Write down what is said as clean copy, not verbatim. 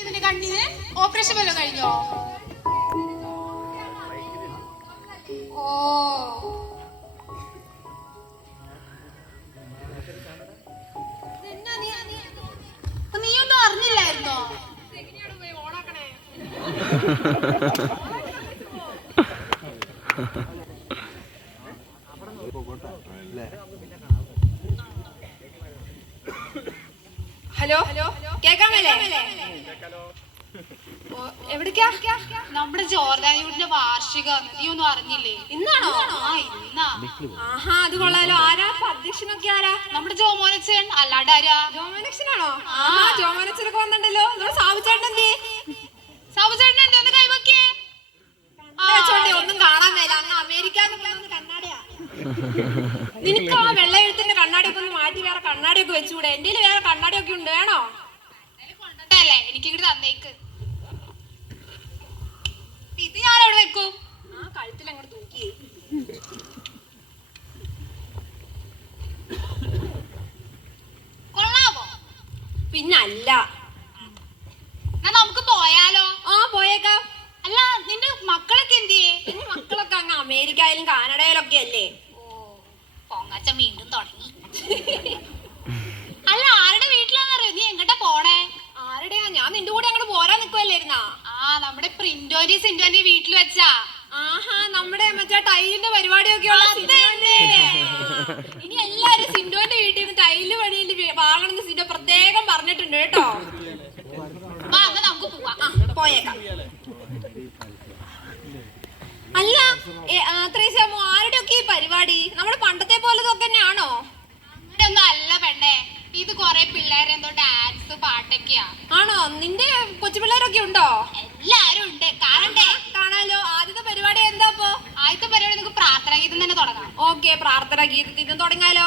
ഇതിന്റെ കണ്ണിന് ഓപ്പറേഷൻ വല്ലതും കഴിഞ്ഞോ? ഓ നീയൊന്നും അറിഞ്ഞില്ലായിരുന്നോ? ഹലോ കേക്കാമല്ലേ? എവിടേക്കാ? നമ്മുടെ ജോർദാനിയുടെ വാർഷികം നീ ഒന്നും അറിഞ്ഞില്ലേ? ഇന്നാണോ? ഇന്നാ. ആഹാ, അത് കൊള്ളാലോ. ആരാ അധ്യക്ഷനൊക്കെ? ആരാ? നമ്മുടെ ജോമോനച്ചൻ. അല്ലാണ്ട് ആരാ? ജോമോനക്ഷനാണോ? ജോമോനക്ഷനൊക്കെ വന്നിട്ടല്ലോ. സാബുചേട്ടൻ എന്തേ? സാബുചേട്ടൻ എന്തേ? ഒന്ന് കൈവക്കിയേ. ഒന്നും കാണാൻ മേല. അങ്ങ് അമേരിക്കാന്ന് കണ്ണാടിയാ. നിനക്ക് ആ വെള്ള എഴുത്തിന്റെ കണ്ണാടിയൊക്കെ ഒന്ന് മാറ്റി വേറെ കണ്ണാടിയൊക്കെ വെച്ചുകൂടെ? എന്റെ വേറെ കണ്ണാടിയൊക്കെ ഉണ്ട്, വേണോ? കൊണ്ടല്ലേ എനിക്ക് ഇങ്ങോട്ട് തന്നേക്ക്. ഇത് ഞാൻ എവിടെ വെക്കും? ആ കഴുത്തിൽ അങ്ങോട്ട് തൂക്കി. കൊള്ളാമോ? പിന്നല്ല. നമുക്ക് പോയാലോ? പോയേക്കാം. അല്ല, നിന്റെ മക്കളൊക്കെ എന്തിയേ? എന്റെ മക്കളൊക്കെ അങ്ങ് അമേരിക്കയിലും കാനഡയിലൊക്കെ അല്ലേ. പൊങ്ങച്ച വീണ്ടും തുടങ്ങി. അല്ല, ആരുടെ വീട്ടിലാന്നറിയോ? നീ എങ്ങട്ടാ പോണേ? ആരുടെയാ? ഞാൻ നിന്റെ കൂടെ അങ്ങോട്ട് പോരാൻ നിക്കുവല്ലായിരുന്നാ? നമ്മുടെ പ്രിന്റോന്റെ സിന്റോന്റെ വീട്ടിൽ വെച്ചാ. ആഹാ, നമ്മുടെ മറ്റേ ടൈലിന്റെ പരിപാടിയൊക്കെ ഇനി എല്ലാരും സിന്റോന്റെ വീട്ടിൽ നിന്ന് ടൈല് പണിയിൽ വാങ്ങണമെന്ന് സിന്റോ പ്രത്യേകം പറഞ്ഞിട്ടുണ്ട് കേട്ടോ. നമുക്ക് പോവാം. പോയേക്കാം. അല്ല ത്രേസ്യാമോ, ആരുടെ ഒക്കെ ഈ പരിപാടി? നമ്മുടെ പണ്ടത്തെ പോലതൊക്കെ തന്നെയാണോ? അങ്ങനെ ഒന്നും അല്ല പെണ്ണേ, ഇത് കൊറേ പിള്ളേരെ എന്തോ ഡാൻസ് പാട്ടൊക്കെയാ. ആണോ? നിന്റെ കൊച്ചു പിള്ളേരൊക്കെ ഉണ്ടോ? എല്ലാരും ഉണ്ട്. കാണണ്ടേ? കാണാലോ. ആദ്യത്തെ പരിപാടി എന്താ? ആദ്യത്തെ പരിപാടി നമുക്ക് പ്രാർത്ഥനാ ഗീതം തന്നെ തുടങ്ങാം. ഓക്കെ, പ്രാർത്ഥനാ ഗീതത്തിൽ തുടങ്ങാലോ.